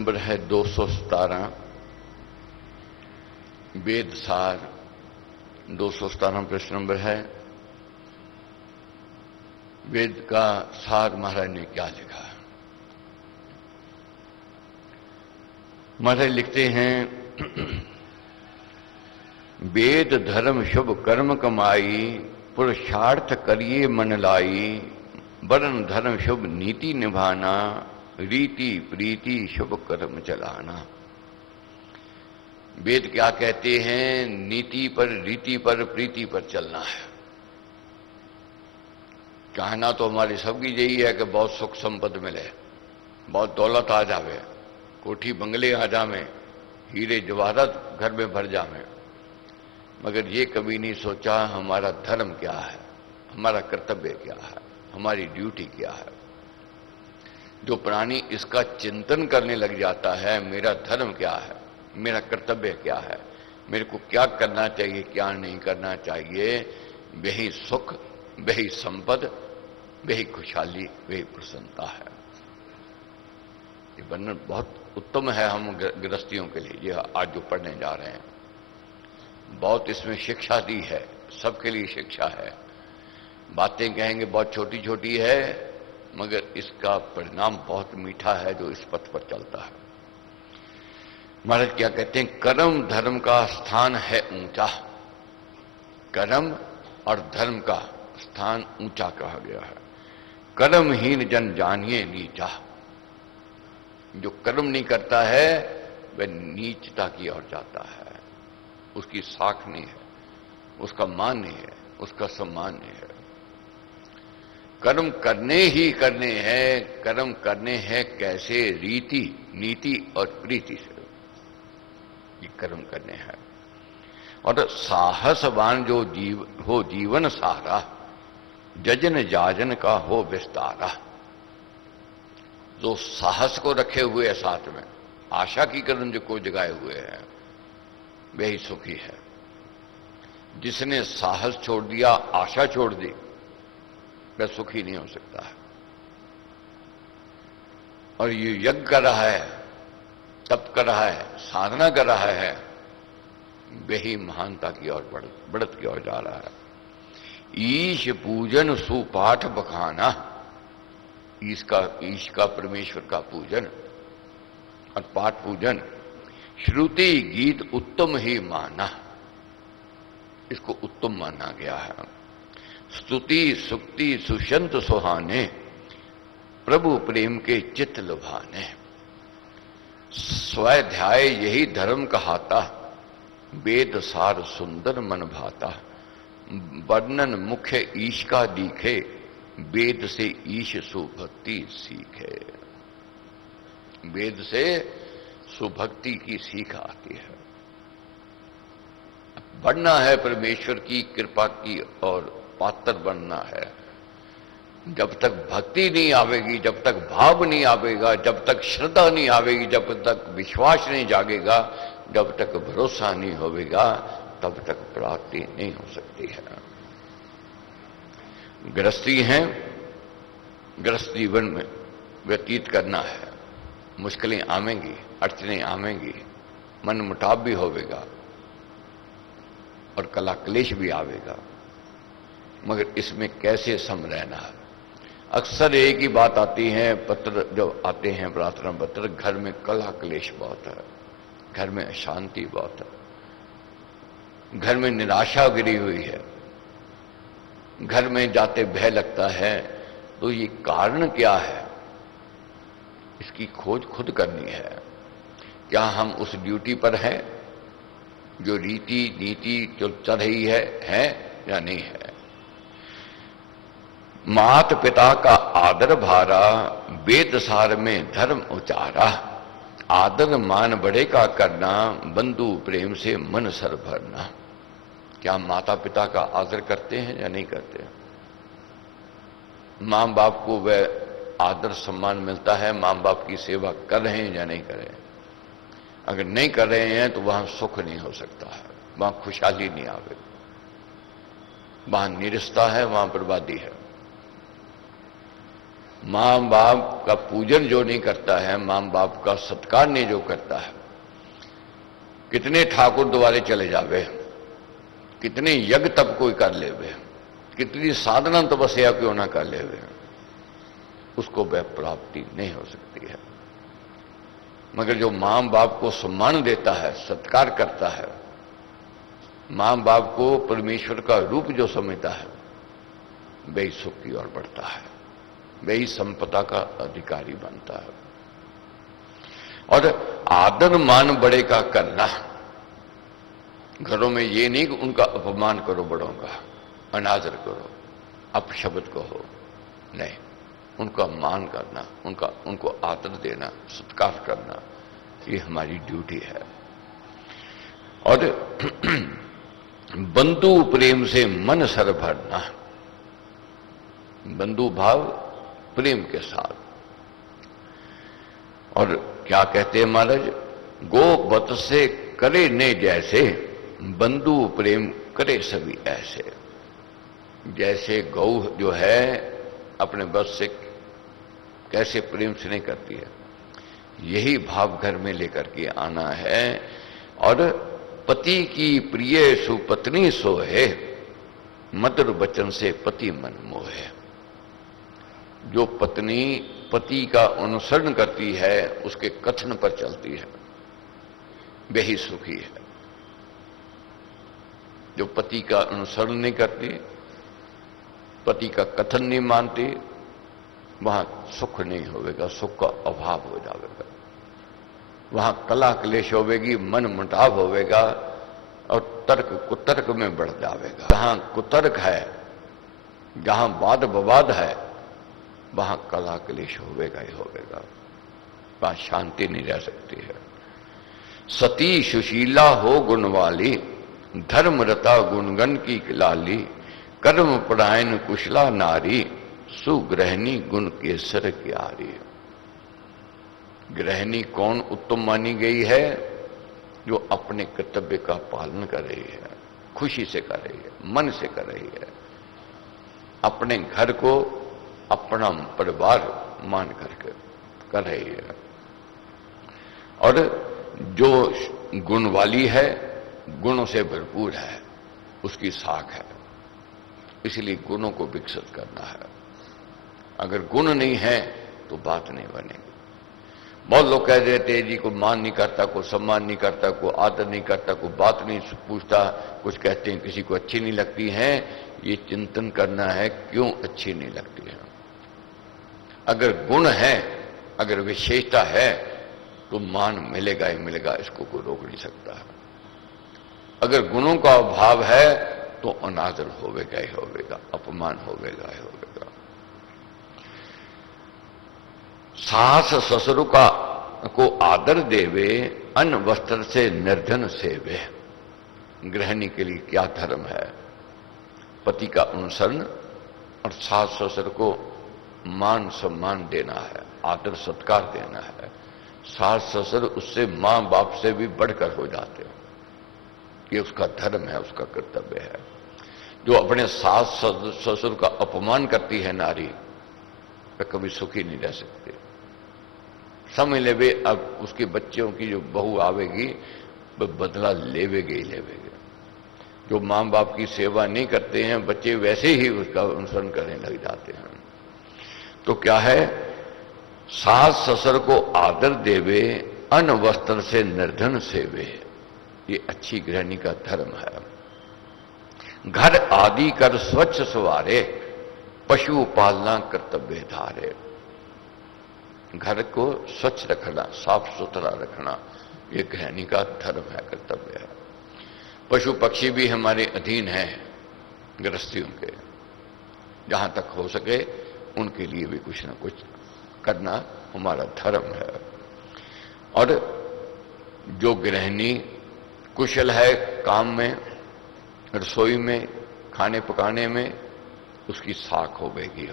Number है 217, वेद सार 217 प्रश्न नंबर है। वेद का सार महाराज ने क्या लिखा? महाराज लिखते हैं, वेद धर्म शुभ कर्म कमाई, पुरुषार्थ करिए मन लाई, वर्ण धर्म शुभ नीति निभाना, रीति प्रीति शुभ कर्म चलाना। वेद क्या कहते हैं? नीति पर, रीति पर, प्रीति पर चलना है। कहना तो हमारी सबकी यही है कि बहुत सुख संपत्ति मिले, बहुत दौलत आ जावे, कोठी बंगले आ जावे, हीरे जवाहरात घर में भर जावे, मगर ये कभी नहीं सोचा हमारा धर्म क्या है, हमारा कर्तव्य क्या है, हमारी ड्यूटी क्या है। जो प्राणी इसका चिंतन करने लग जाता है, मेरा धर्म क्या है, मेरा कर्तव्य क्या है, मेरे को क्या करना चाहिए, क्या नहीं करना चाहिए, वही सुख, वही संपद, वही खुशहाली, वही प्रसन्नता है। ये वर्णन बहुत उत्तम है हम गृहस्थियों के लिए। ये आज जो पढ़ने जा रहे हैं, बहुत इसमें शिक्षा दी है, सबके लिए शिक्षा है। बातें कहेंगे बहुत छोटी छोटी है, मगर इसका परिणाम बहुत मीठा है जो इस पथ पर चलता है। महाराज क्या कहते हैं? कर्म धर्म का स्थान है ऊंचा। कर्म और धर्म का स्थान ऊंचा कहा गया है। कर्महीन जन जानिए नीचा। जो कर्म नहीं करता है वह नीचता की ओर जाता है। उसकी साख नहीं है, उसका मान नहीं है, उसका सम्मान नहीं है। कर्म करने ही करने हैं। कर्म करने हैं कैसे? रीति, नीति और प्रीति से ये कर्म करने हैं। और साहसवान जो जीवन सारा, जजन जाजन का हो विस्तारा। जो साहस को रखे हुए है साथ में, आशा की कदम जो को जगाए हुए हैं, वही सुखी है। जिसने साहस छोड़ दिया, आशा छोड़ दी, वह सुखी नहीं हो सकता है। और ये यज्ञ कर रहा है, तप कर रहा है, साधना कर रहा है, वही महानता की ओर बढ़त की ओर जा रहा है। ईश पूजन सुपाठ बखाना। ईश का परमेश्वर का पूजन और पाठ पूजन। श्रुति गीत उत्तम ही माना। इसको उत्तम माना गया है। स्तुति सुक्ति सुशंत सुहाने, प्रभु प्रेम के चित्त लुभाने। स्वाध्याय यही धर्म कहाता, वेद सार सुंदर मन भाता। वर्णन मुख्य ईश का दिखे, वेद से ईश सुभक्ति सीखे। वेद से सुभक्ति की सीख आती है। बढ़ना है परमेश्वर की कृपा की और पात्र बनना है। जब तक भक्ति नहीं आवेगी, जब तक भाव नहीं आवेगा, जब तक श्रद्धा नहीं आवेगी, जब तक विश्वास नहीं जागेगा, जब तक भरोसा नहीं होगा, तब तक प्राप्ति नहीं हो सकती है। गृहस्थी हैं, गृहस्थ जीवन में व्यतीत करना है। मुश्किलें आवेंगी, अड़चनें आवेंगी, मन मुटाव भी होवेगा और कला क्लेश भी आवेगा, मगर इसमें कैसे सम रहना है। अक्सर एक ही बात आती है, पत्र जो आते हैं, प्रार्थना पत्र, घर में कला क्लेश बहुत है, घर में अशांति बहुत है, घर में निराशा गिरी हुई है, घर में जाते भय लगता है। तो ये कारण क्या है? इसकी खोज खुद करनी है। क्या हम उस ड्यूटी पर हैं जो रीति नीति जो चल रही है या नहीं है? मात पिता का आदर भारा, वेद सार में धर्म उचारा। आदर मान बड़े का करना, बंधु प्रेम से मन सर भरना। क्या माता पिता का आदर करते हैं या नहीं करते हैं? मां बाप को वह आदर सम्मान मिलता है? मां बाप की सेवा कर रहे हैं या नहीं कर रहे हैं? अगर नहीं कर रहे हैं तो वहां सुख नहीं हो सकता है, वहां खुशहाली नहीं आवेगी, वहां निरस्ता है, वहां बर्बादी है। माँ बाप का पूजन जो नहीं करता है, माँ बाप का सत्कार नहीं जो करता है, कितने ठाकुर द्वारे चले जावे, कितने यज्ञ तप कोई कर लेवे, कितनी साधना तपस्या क्यों ना कर लेवे, उसको वह प्राप्ति नहीं हो सकती है। मगर जो मां बाप को सम्मान देता है, सत्कार करता है, मां बाप को परमेश्वर का रूप जो समझता है, वही सुख की ओर बढ़ता है, वही संपदा का अधिकारी बनता है। और आदर मान बड़े का करना, घरों में ये नहीं कि उनका अपमान करो, बड़ों का अनादर करो, अपशब्द कहो, नहीं, उनका मान करना, उनको आदर देना, सत्कार करना, ये हमारी ड्यूटी है। और बंधु प्रेम से मन सर भरना, बंधु भाव प्रेम के साथ। और क्या कहते हैं महाराज, गो बत से करे ने जैसे, बंधु प्रेम करे सभी ऐसे। जैसे गौ जो है अपने बस से कैसे प्रेम से नहीं करती है, यही भाव घर में लेकर के आना है। और पति की प्रिय सुपत्नी सोहे, मधुर वचन से पति मन मोहे। जो पत्नी पति का अनुसरण करती है, उसके कथन पर चलती है, वही सुखी है। जो पति का अनुसरण नहीं करती, पति का कथन नहीं मानती, वहां सुख नहीं होगा, सुख का अभाव हो जाएगा, वहां कला क्लेश होवेगी, मन मुटाव होवेगा, और तर्क कुतर्क में बढ़ जाएगा। जहां कुतर्क है, जहां वाद विवाद है, वहां कला क्लेश होवेगा ही होवेगा, वहां शांति नहीं रह सकती है। सती सुशीला हो गुण वाली, धर्मरता गुणगण की लाली, कर्म परायण कुशला नारी, सुगृहिणी गुण केसर क्यारी। गृहिणी कौन उत्तम मानी गई है? जो अपने कर्तव्य का पालन कर रही है, खुशी से कर रही है, मन से कर रही है, अपने घर को अपना परिवार मान करके कर रही है। और जो गुण वाली है, गुणों से भरपूर है, उसकी साख है, इसलिए गुणों को विकसित करना है। अगर गुण नहीं है तो बात नहीं बनेगी। बहुत लोग कह देते हैं जी को मान नहीं करता, को सम्मान नहीं करता, को आदर नहीं करता, को बात नहीं पूछता, कुछ कहते हैं किसी को अच्छी नहीं लगती है। ये चिंतन करना है क्यों अच्छी नहीं लगती है। अगर गुण है, अगर विशेषता है, तो मान मिलेगा ही मिलेगा, इसको कोई रोक नहीं सकता है। अगर गुणों का अभाव है तो अनादर होवेगा ही होवेगा, अपमान होवेगा ही होवेगा। सास ससुर का को आदर देवे, अन्न वस्त्र से निर्धन सेवे। गृहिणी के लिए क्या धर्म है? पति का अनुसरण और सास ससुर को मान सम्मान देना है, आदर सत्कार देना है। सास ससुर उससे मां बाप से भी बढ़कर हो जाते हैं, ये उसका धर्म है, उसका कर्तव्य है। जो अपने सास ससुर का अपमान करती है नारी, वह कभी सुखी नहीं रह सकती। समझ ले वे अब उसके बच्चों की जो बहू आवेगी, वह बदला लेवेगे ही लेवेगे। जो मां बाप की सेवा नहीं करते हैं, बच्चे वैसे ही उसका अनुसरण करने लग जाते हैं। तो क्या है? सास ससुर को आदर देवे, अन्न वस्त्र से निर्धन सेवे। ये अच्छी गृहिणी का धर्म है। घर आदि कर स्वच्छ सवारे, पशु पालना कर्तव्य धारे। घर को स्वच्छ रखना, साफ सुथरा रखना, ये गृहिणी का धर्म है, कर्तव्य है। पशु पक्षी भी हमारे अधीन हैं, गृहस्थियों के। जहां तक हो सके उनके लिए भी कुछ ना कुछ करना हमारा धर्म है। और जो गृहिणी कुशल है काम में, रसोई में, खाने पकाने में, उसकी साख होवेगी,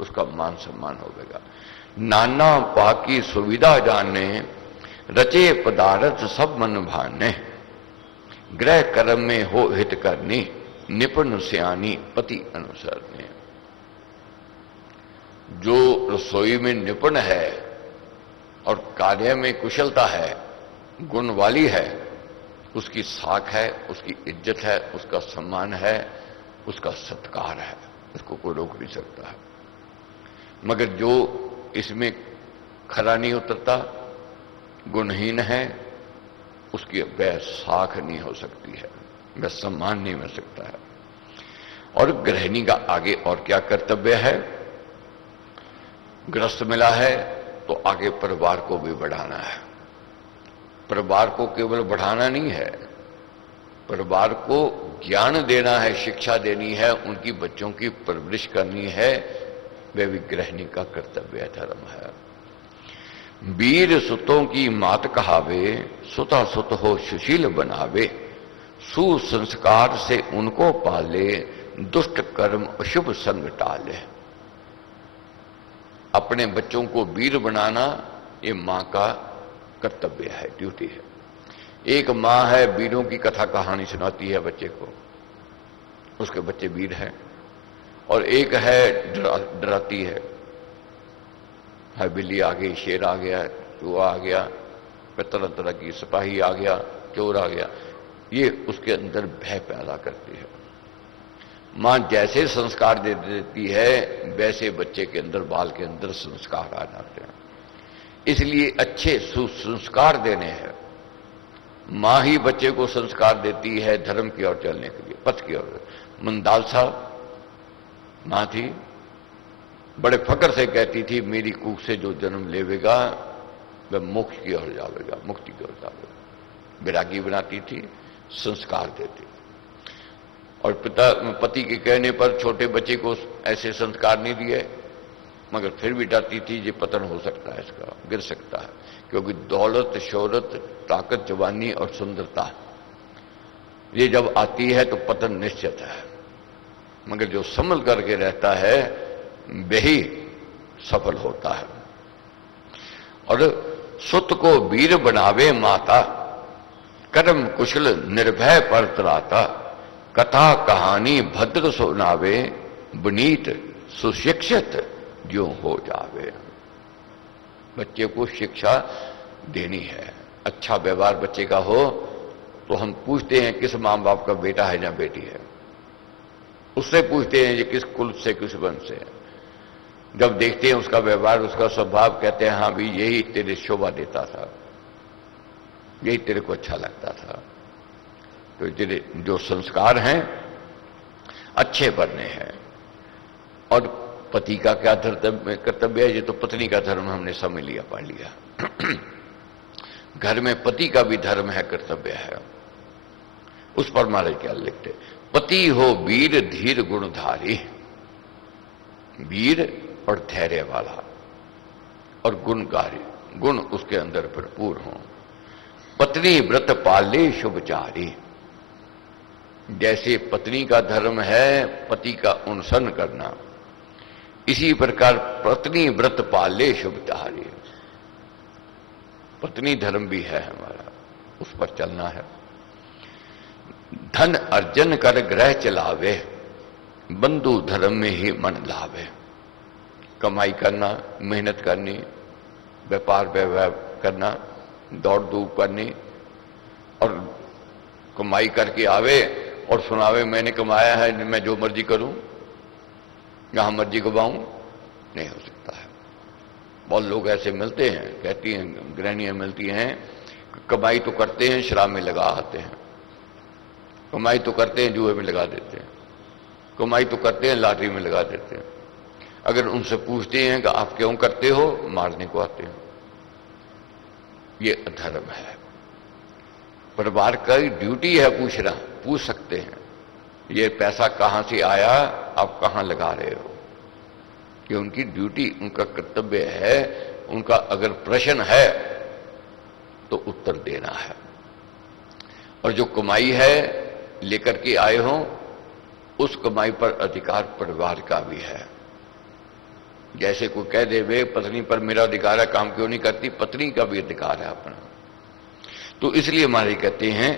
उसका मान सम्मान होवेगा। नाना पाकी सुविधा जाने, रचे पदार्थ सब मन भाने। गृह कर्म में हो हित करनी, निपुण सियानी पति अनुसरने। जो रसोई में निपुण है और कार्य में कुशलता है, गुण वाली है, उसकी साख है, उसकी इज्जत है, उसका सम्मान है, उसका सत्कार है, उसको कोई रोक नहीं सकता है। मगर जो इसमें खरा नहीं उतरता, गुणहीन है, उसकी वह साख नहीं हो सकती है, वह सम्मान नहीं मिल सकता है। और गृहिणी का आगे और क्या कर्तव्य है? गृहस्थ मिला है तो आगे परिवार को भी बढ़ाना है। परिवार को केवल बढ़ाना नहीं है, परिवार को ज्ञान देना है, शिक्षा देनी है, उनकी बच्चों की परवरिश करनी है, वह भी गृहिणी का कर्तव्य धर्म है। वीर सुतों की मात कहावे, सुता सुत हो सुशील बनावे, सुसंस्कार से उनको पाले, दुष्ट कर्म अशुभ संग टाले। अपने बच्चों को वीर बनाना ये मां का कर्तव्य है, ड्यूटी है। एक मां है, वीरों की कथा कहानी सुनाती है बच्चे को, उसके बच्चे वीर हैं। और एक है डराती है, बिल्ली आ गई, शेर आ गया, चूहा आ गया, तरह तरह की सिपाही आ गया, चोर आ गया, ये उसके अंदर भय पैदा करती है। मां जैसे संस्कार दे देती है वैसे बच्चे के अंदर, बाल के अंदर संस्कार आ जाते हैं। इसलिए अच्छे सुसंस्कार देने हैं। मां ही बच्चे को संस्कार देती है धर्म की ओर चलने के लिए, पथ की ओर। मंदालसा मां थी, बड़े फक्र से कहती थी, मेरी कूख से जो जन्म लेवेगा वह मोक्ष की ओर जावेगा, मुक्ति की ओर जावेगा। विरागी बनाती थी, संस्कार देती। और पति के कहने पर छोटे बच्चे को ऐसे संस्कार नहीं दिए, मगर फिर भी डरती थी ये पतन हो सकता है, इसका गिर सकता है, क्योंकि दौलत, शोहरत, ताकत, जवानी और सुंदरता ये जब आती है तो पतन निश्चित है। मगर जो संभल करके रहता है वही सफल होता है। और सुत को वीर बनावे माता, कर्म कुशल निर्भय पर त्राता, कथा कहानी भद्र सुनावे, विनीत सुशिक्षित जो हो जावे। बच्चे को शिक्षा देनी है, अच्छा व्यवहार बच्चे का हो तो हम पूछते हैं किस मां बाप का बेटा है या बेटी है, उससे पूछते हैं ये किस कुल से, किस वंश से है। जब देखते हैं उसका व्यवहार, उसका स्वभाव, कहते हैं हाँ भी यही तेरे शोभा देता था, यही तेरे को अच्छा लगता था। तो तेरे जो संस्कार हैं अच्छे बनने हैं। और पति का क्या कर्तव्य है? ये तो पत्नी का धर्म हमने समझ लिया, पढ़ लिया। घर में पति का भी धर्म है, कर्तव्य है। उस पर महाराज क्या लिखते? पति हो वीर धीर गुणधारी, वीर और धैर्य वाला और गुणकारी, गुण उसके अंदर भरपूर हों। पत्नी व्रत पाले शुभचारी, जैसे पत्नी का धर्म है पति का अनशन करना, इसी प्रकार पत्नी व्रत पाले शुभचारी, पत्नी धर्म भी है हमारा, उस पर चलना है। धन अर्जन कर ग्रह चलावे, बंधु धर्म में ही मन लावे। कमाई करना, मेहनत करनी, व्यापार व्यवहार करना, दौड़ धूप करनी, और कमाई करके आवे और सुनावे मैंने कमाया है, मैं जो मर्जी करूं, जहां मर्जी गवाऊं, नहीं हो सकता है। बहुत लोग ऐसे मिलते हैं, कहती हैं गृहणियां मिलती हैं, कमाई तो करते हैं, शराब में लगा आते हैं, कमाई तो करते हैं, जुए में लगा देते हैं, कमाई तो करते हैं, लॉटरी में लगा देते हैं। अगर उनसे पूछते हैं कि आप क्यों करते हो, मारने को आते हैं। ये अधर्म है। परिवार का ड्यूटी है पूछना, पूछ सकते हैं ये पैसा कहां से आया, आप कहां लगा रहे हो, ये उनकी ड्यूटी, उनका कर्तव्य है। उनका अगर प्रश्न है तो उत्तर देना है। और जो कमाई है लेकर के आए हो, उस कमाई पर अधिकार परिवार का भी है। जैसे कोई कह दे वे पत्नी पर मेरा अधिकार है, काम क्यों नहीं करती, पत्नी का भी अधिकार है अपना। तो इसलिए हमारे कहते हैं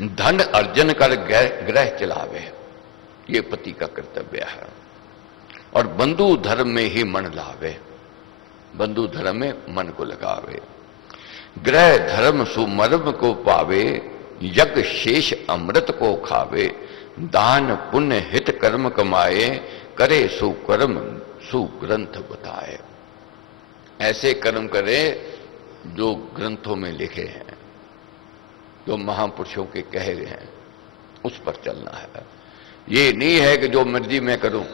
धन अर्जन कर ग्रह चलावे, ये पति का कर्तव्य है। और बंधु धर्म में ही मन लावे, बंधु धर्म में मन को लगावे। ग्रह धर्म सुमर्म को पावे, यज्ञ शेष अमृत को खावे। दान पुण्य हित कर्म कमाए, करे सुकर्म सुग्रंथ बताए। ऐसे कर्म करे जो ग्रंथों में लिखे हैं, जो महापुरुषों के कहे गए हैं, उस पर चलना है। ये नहीं है कि जो मर्जी मैं करूं,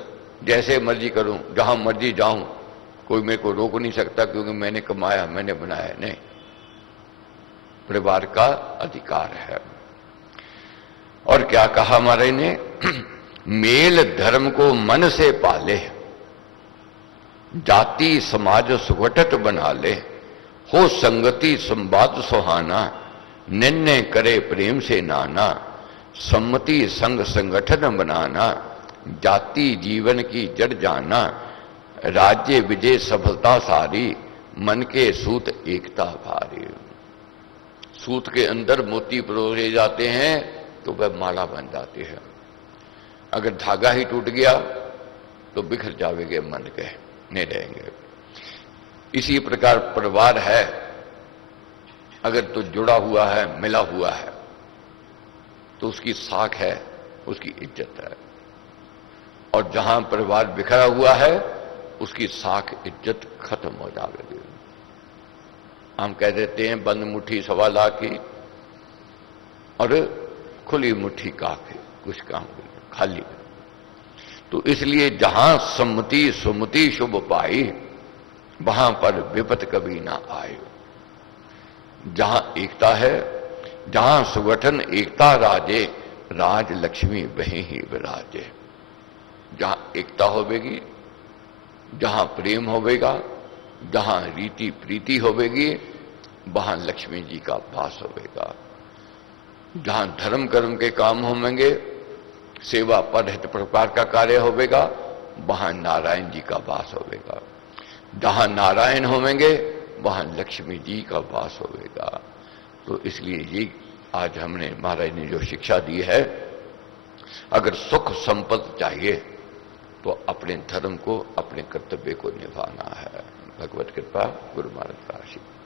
जैसे मर्जी करूं, जहां मर्जी जाऊं, कोई मेरे को रोक नहीं सकता क्योंकि मैंने कमाया, मैंने बनाया। नहीं, परिवार का अधिकार है। और क्या कहा हमारे ने, मेल धर्म को मन से पाले, जाति समाज सुगठित बना ले। हो संगति संवाद सुहाना, निर्णय करे प्रेम से नाना। सम्मति संग संगठन बनाना, जाति जीवन की जड़ जाना। राज्य विजय सफलता सारी, मन के सूत एकता भारी। सूत के अंदर मोती परोसे जाते हैं तो वह माला बन जाती है। अगर धागा ही टूट गया तो बिखर जावेंगे मन के, नहीं रहेंगे। इसी प्रकार परिवार है, अगर तो जुड़ा हुआ है, मिला हुआ है, तो उसकी साख है, उसकी इज्जत है। और जहां परिवार बिखरा हुआ है, उसकी साख इज्जत खत्म हो जाएगी। हम कह देते हैं बंद मुट्ठी सवा लाख की और खुली मुट्ठी काफी, कुछ काम खाली। तो इसलिए जहां सम्मति सुमति शुभ पाई, वहां पर विपत कभी ना आए। जहां एकता है, जहां सुगठन एकता राजे, राज लक्ष्मी वहीं ही विराजे। जहां एकता होवेगी, जहां प्रेम होवेगा, जहां रीति प्रीति होवेगी, वहां लक्ष्मी जी का वास होवेगा। जहां धर्म कर्म के काम होंगे, सेवा पद हित प्रकार का कार्य होवेगा, वहां नारायण जी का वास होवेगा। जहां नारायण होंगे, वहां लक्ष्मी जी का वास होवेगा। तो इसलिए ये आज हमने, महाराज ने जो शिक्षा दी है, अगर सुख संपत्ति चाहिए तो अपने धर्म को, अपने कर्तव्य को निभाना है। भगवत कृपा, गुरु महाराज का आशीर्वाद।